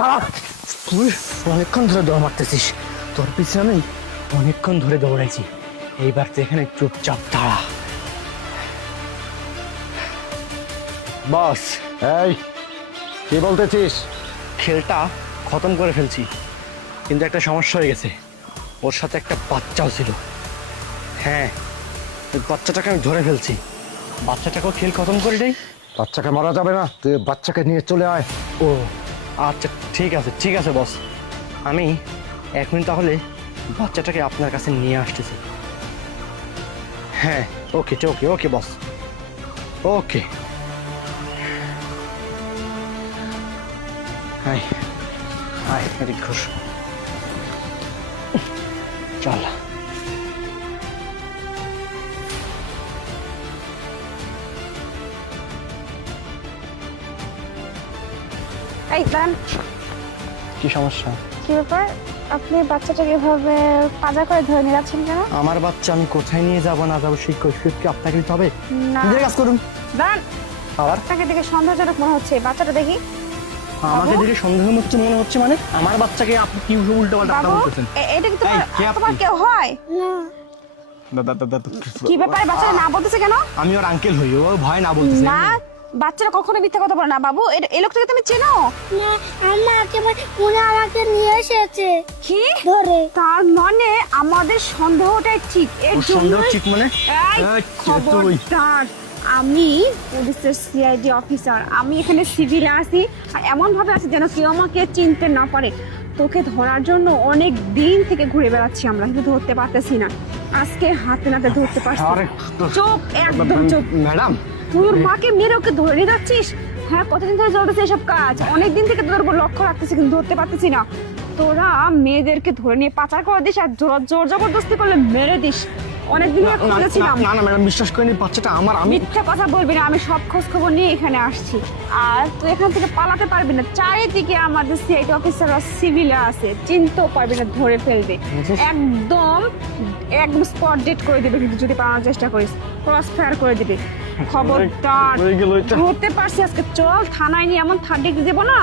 দাঁড়া, তুই অনেকক্ষণ ধরে দৌড় মারতেছিস, তোর পিছনে আমি অনেকক্ষণ ধরে দৌড়াইছি, এইবার তো এখানে চুপচাপ দাঁড়া। বস, এই কি বলতেছিস? খেলটা খতম করে ফেলছি, কিন্তু একটা সমস্যা হয়ে গেছে, ওর সাথে একটা বাচ্চাও ছিল। হ্যাঁ, ওই বাচ্চাটাকে আমি ধরে ফেলছি, বাচ্চাটাকেও খেল খতম করে দেই। বাচ্চাকে মারা যাবে না, তুই বাচ্চাকে নিয়ে চলে আয়। ও আচ্ছা, ঠিক আছে ঠিক আছে বস, আমি এখন তাহলে বাচ্চাটাকে আপনার কাছে নিয়ে আসতেছি। হ্যাঁ, ওকে ওকে ওকে বস, ওকে। হাই হাই, এদিক ঘুষ, চল। এই দাঁড়ান, কি সমস্যা? কি ব্যাপার? আপনি বাচ্চাটাকে এভাবে পাজা করে ধরে নিয়ে যাচ্ছেন কেন? আমার বাচ্চা আমি কোথায় নিয়ে যাব না যাবো সেই কৈফিয়ত কি আপনাকে দিতে হবে? না। নিজের কাজ করুন। দাঁড়ান, আবার আপনাকে দেখে সন্দেহজনক মনে হচ্ছে। বাচ্চাটা দেখি। আমাকে বাবু? দেখে সন্দেহ মনে হচ্ছে মানে? আমার বাচ্চাকে আপনি কি উল্টো পাল্টা কথা বাবু, বলতেছেন? এটা কি এই, কে আপনি? তোমার কেউ হয়? কি ব্যাপার? বাচ্চাটা না বলতেছে কেন? আমি ওর আঙ্কেল হই, ও ভয় না বলতেছে। না, বাচ্চারা কখনো মিথ্যা কথা বলে না। বাবু, এই লোকটাকে তুমি চেনো? না, আমাকে উনি আমাকে নিয়ে এসেছে কি ধরে। তার মানে আমাদের সন্দেহটাই ঠিক। এর ওর জন্য সন্দেহ ঠিক মানে? এই, এই, কে তুই? খবরদার, আমি পুলিশের সিআইডি অফিসার, আমি এখানে সিভিলে আছি, আর এমন ভাবে আছি যেন কেউ আমাকে চিনতে না পারে। তোকে ধরার জন্য অনেক দিন থেকে ঘুরে বেড়াচ্ছি আমরা, কিন্তু ধরতে পারতেছি না। আজকে হাতে নাতে ধরতে পারছি। আরে, চুপ, একদম চুপ। ম্যাডাম, তোর মাকে মেরে ওকে ধরে নিয়ে যাচ্ছিস? হ্যাঁ, কতদিন ধরে চলতেছে এসব কাজ? অনেক দিন থেকে তোর উপর লক্ষ্য রাখতেছি, কিন্তু ধরতে পারতেছি না। তোরা মেয়েদেরকে ধরে নিয়ে পাচার করে দিস, আর জোর জবরদস্তি করলে মেরে দিস। অনেকদিন ধরে খুঁজেছিলাম। না না ম্যাডাম, বিশ্বাস করিনি, বাচ্চাটা আমার। আমি মিথ্যা কথা বলবি না, আমি সব খোঁজ খবর নিয়ে এখানে আসছি। আর তুই এখান থেকে পালাতে পারবি না, চারিদিকে আমাদের সিআইডি অফিসাররা সিভিলে আছে, চিনতেও পারবি না, ধরে ফেলবে। একদম একদম স্পট ডেট করে দিবে, কিন্তু যদি পালানোর চেষ্টা করিস ক্রস ফায়ার করে দিবে। খবরদার, হয়ে গেল এটা। ধরতে পারছি আজকে। চল থানায় নিয়ে এমন থার্ড ডিগ্রি দেবো না,